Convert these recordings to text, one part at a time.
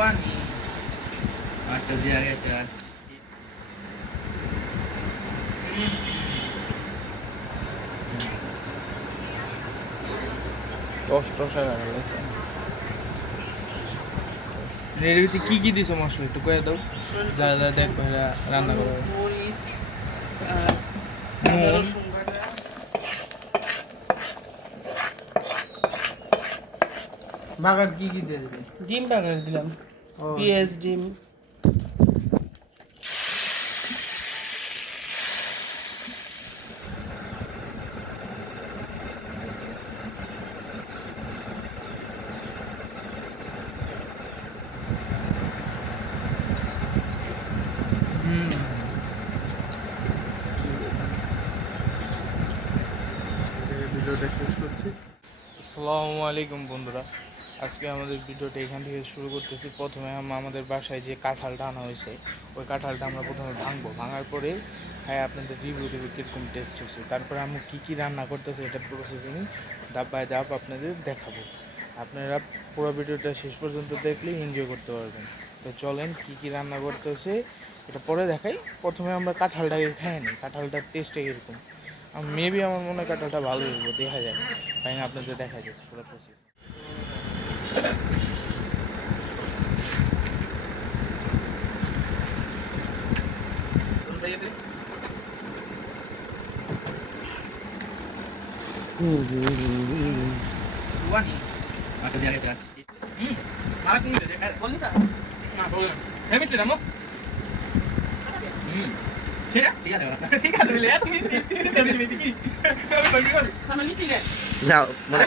Wani. Atau dia ada. এর ভিতরে কি কি দিছো মশলা একটু কয়ে দাও যা যা দেখো রান্না করো মরিচ রসুন বাটা বাগার কি কি দিয়ে দিলে ডিম বাগার দিলাম পেঁয়াজ ডিম ভিডিওটা শেষ করছি। আসসালামু আলাইকুম বন্ধুরা, আজকে আমাদের ভিডিওটা এখান থেকে শুরু করতেছি। প্রথমে আমাদের বাসায় যে কাঁঠালটা আনা হয়েছে ওই কাঁঠালটা আমরা প্রথমে ভাঙার পরে হ্যাঁ আপনাদের রিভিউ দেবো কীরকম টেস্ট হয়েছে। তারপরে আমি কী কী রান্না করতেছি এটা প্রসেসিং ধাপ বাই ধাপ আপনাদের দেখাবো। আপনারা পুরো ভিডিওটা শেষ পর্যন্ত দেখলেই এনজয় করতে পারবেন। তো চলেন কী কী রান্না করতে হচ্ছে এটা পরে দেখাই। প্রথমে আমরা কাঁঠালটাকে খাই নিই, কাঁঠালটার টেস্টটা কীরকম। মেবি আমার মনে হয় কাঁঠালটা ভালো হইব, দেখা যাবে। তাই না আপনাদের দেখা যাচ্ছে পুরো প্রসেস। যাও মানে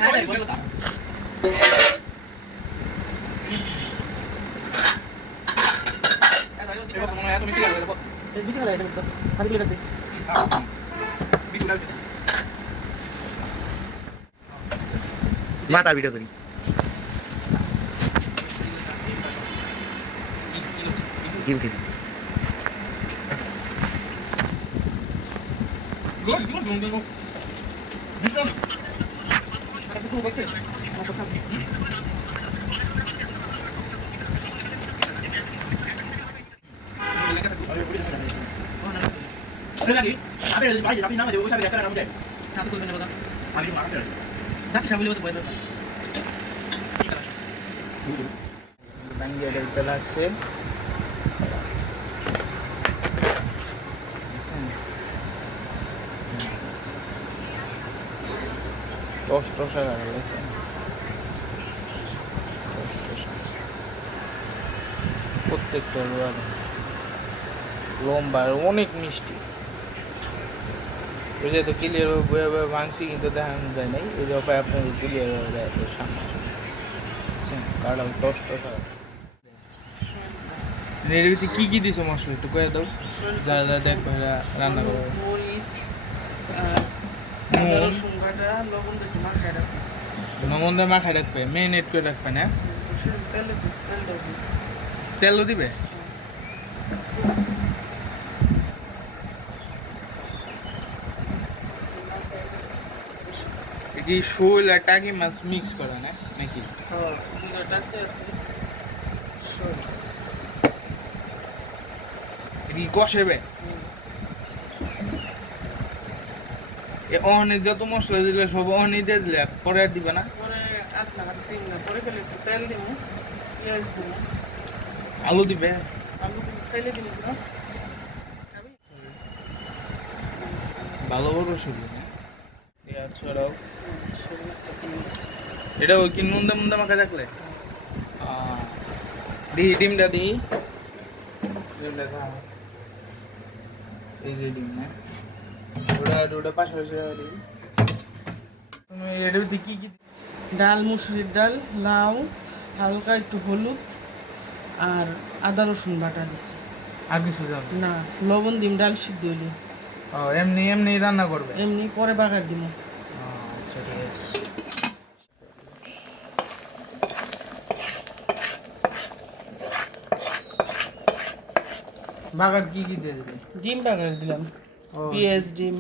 মাথার ভিডিও করি লাগছে প্রত্যেকটা লম্বা অনেক মিষ্টি। ওই যে তো ক্লিয়ার বয়ে বয়ে ভাঙছি কিন্তু দেখানো যায় নাই, এই যে উপায় আপনার ক্লিয়ার হয়ে যায় সামনে কারণ টস এর ভিতরে কি কি দিছো মশলা একটু কয়ে দাও যা যা দেখো রান্না করো মরিচ রসুন বাটা লবণ দিয়ে মাখায় রাখবো নমন্দে মাখায় রাখবে মেরিনেট করে রাখবে না তেলও দিবে কি শোল আর টাকি মাছ মিক্স করা না নাকি কি কষেবে অনেক যত মশলা দিলে সব অনেক দিয়ে দিলে পরে আর দিবে না আলু দিবে ভালো বড় সবজি না ছড়াও এটা ওই কি নুন্দা মুন্দা মাখা রাখলে দিই ডিমটা দিই এই যে ডিম না ওটা পাশাপাশি এটা কি কি ডাল মুসুরির ডাল লাউ হালকা একটু হলুদ আর আদা রসুন বাটা দিছি আর কিছু যাবে না লবণ দিম ডাল সিদ্ধ হইলে এমনি এমনি রান্না করবে এমনি পরে বাগার দিব আচ্ছা ঠিক আছে বাগার কি কি দিয়ে দিলে ডিম বাগার দিলাম পেঁয়াজ ডিম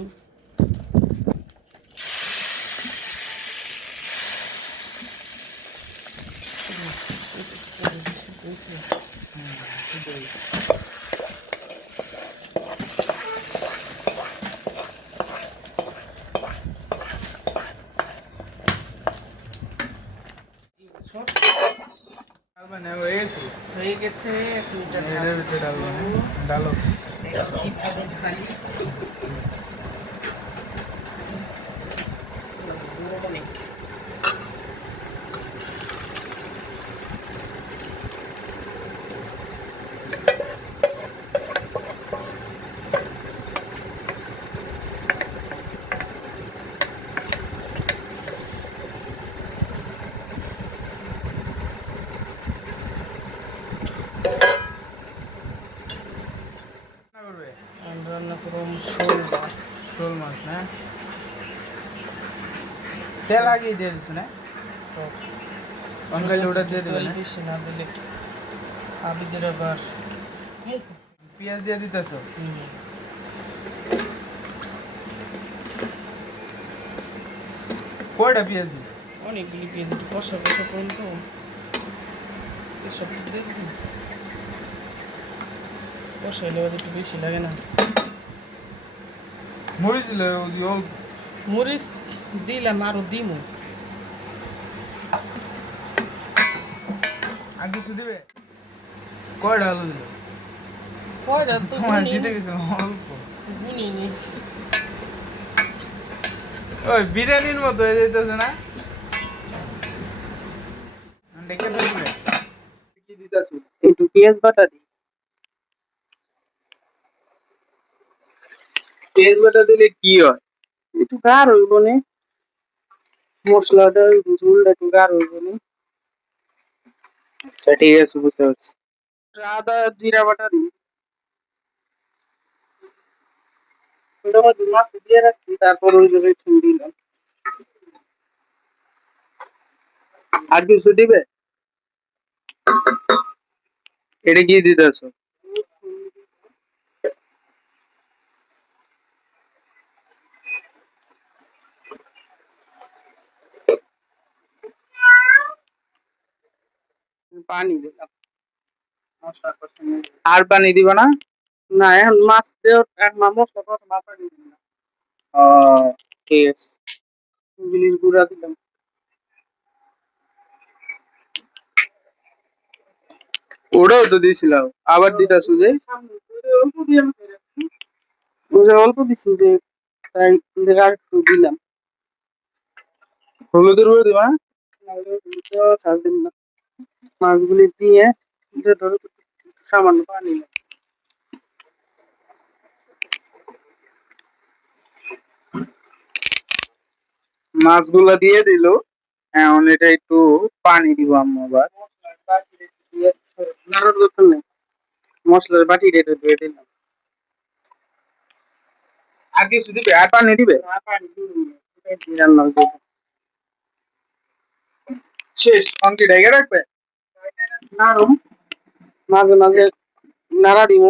বুঝছি। এটাই। ডালবা না হয়ে গেছে। হয়ে গেছে, এখন এটা এটার ভিতরে ডালবা না, ডালো। কিভাবে ঢালি অনেক। রান্না করবে আমরা রান্না করুন শোল মাছ। শোল মাছ না, তেল আগেই দিয়ে দিচ্ছে না, অঙ্কালে ওটা দিয়ে দেবে না। বেশি না দিলে আবিদের আবার পেঁয়াজ দিয়ে দিতেছো, কয়টা পেঁয়াজ দিই? অনেকগুলি পেঁয়াজ একটু কষা কষা করুন তো এসব দেখুন, কষা হলে একটু বেশি লাগে না। মরিচ দিলে ওই অল্প, মরিচ দিলাম আরো দিমু। আর কিছু দিবে? কয়টা আলু দিলে? কয়টা তো তোমার দিতে গেছিলাম অল্প। গুনিনি। ওই বিরিয়ানির মতো হয়ে যেতেছে না? ডেকে থাকবে কি দিতেছো? একটু পেঁয়াজ বাটা দিই। পেঁয়াজ বাটা দিলে কি হয়? একটু গাঢ় হইব নে, মশলাটা ঝুলটা একটু গাঢ় হইব নে। আচ্ছা ঠিক আছে, বুঝতে পারছি। আদা জিরা বাটা দিই। ওটা মধ্যে মাছ দিয়ে রাখছি, তারপর ওই জায়গায় একটু দিলাম। আর কিছু দিবে? এটা কি দিতেছো? পানি দিলাম মশলা কষানোর। আর পানি দিবা না? না, এখন মাছ দিয়ে এক মশলা কষা পানি দিলাম, ও ঠিক আছে। ইলিশ গুঁড়া দিলাম। ওটাও তো দিছিলাম, আবার দিতেছো যে? অল্প দিয়ে রাখছি, ওই যে অল্প দিছি যে, তাই আর একটু দিলাম। হলুদের গুঁড়ো দিবা না? ছাড় দিন না, মাছগুলি দিয়ে যে ধরো একটু সামান্য পানি দিলাম। মাছগুলা দিয়ে দিল, এখন এটা একটু পানি দিব আম্মু আবার। নাড়ার দরকার নেই, মশলার বাটি রেটে ধুয়ে দিলাম। আর কিছু দিবে? আর পানি দিবে? রান্না হয়েছে। শেষ? অঙ্কি ঢেকে রাখবে? নাড়ুম, মাঝে মাঝে নাড়া দিব।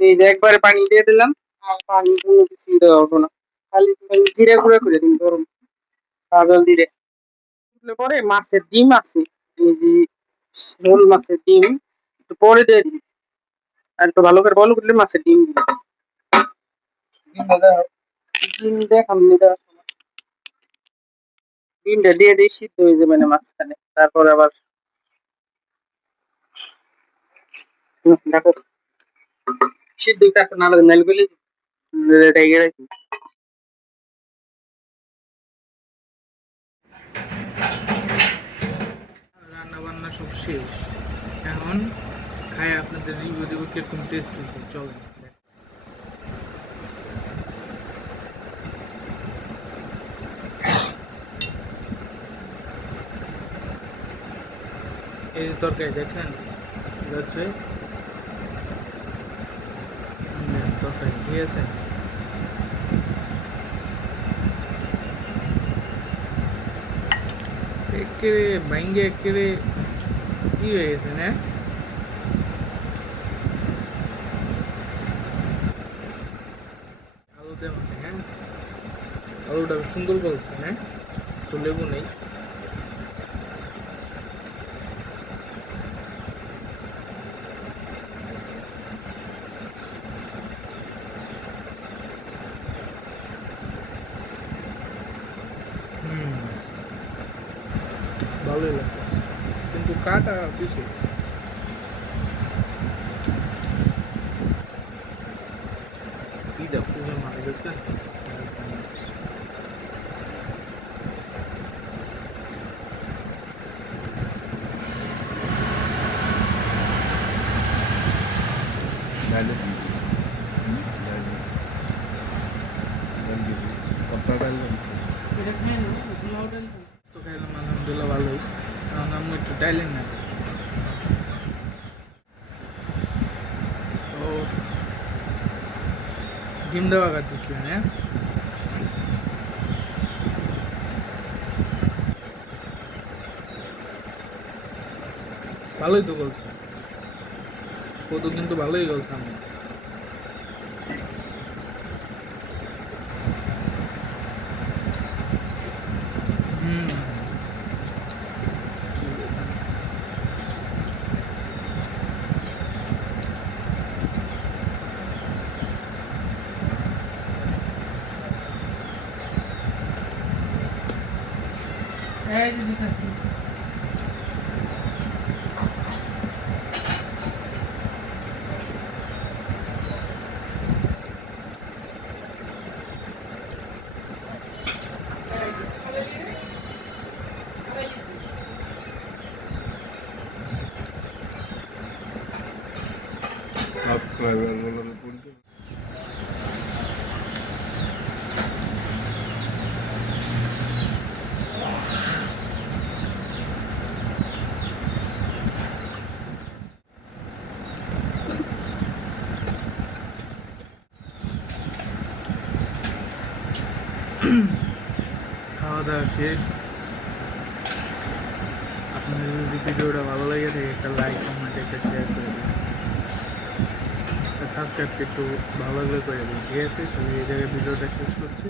এই যে একবারে পানি দিয়ে দিলাম, আর পানি কোনো কিছু দেওয়া হতো না, খালি জিরে গুঁড়া করে দিন গরম ভাজা জিরে। উঠলে পরে মাছের ডিম আছে, এই যে শোল মাছের ডিম একটু পরে দিয়ে দিন, আর একটু ভালো করে বল করলে মাছের ডিম দিন। ডিম দেখাম নি দেওয়ার সময়। ডিমটা দিয়ে দিয়ে সিদ্ধ হয়ে যাবে না মাঝখানে, তারপর আবার দেখো সিদ্ধ একটা নাড়া নাইল গলে রেখে রাখি। রান্না বান্না সব শেষ, এখন খাই আপনাদের রিভিউ দেবো কিরকম টেস্ট হয়েছে। চলেন। এই যে তরকারি দেখছেন, এটা হচ্ছে তরকারি, ঠিক আছে? একেবারে ভাঙ্গে একেবারে কি হয়ে গেছে না? আলু দেব, হ্যাঁ আলুটা সুন্দর করছে, হ্যাঁ তো লেবু নেই। কিন্তু কাটা বেশি কি দাও পুরো মারা গেছে এটা খাই না পোলাও ডাল তো খাইলাম আলহামদুলিল্লাহ ভালোই কারণ আমি একটু ডাইলেন না তো ডিম দেওয়া কাটতেছিলেন হ্যাঁ ভালোই তো বলছে ও তো কিন্তু ভালোই বলছে আমি হুম এই যে দিতেছি সাবস্ক্রাইবার বলে পরিচয় খাওয়া দাওয়া শেষ আপনাদের যদি ভিডিওটা ভালো লাগে থাকে একটা লাইক কমেন্ট একটা শেয়ার করে দিন সাবস্ক্রাইব একটু ভালো লাগলে করে দিন ঠিক আছে তাহলে এই জায়গায় ভিডিওটা শেষ করছি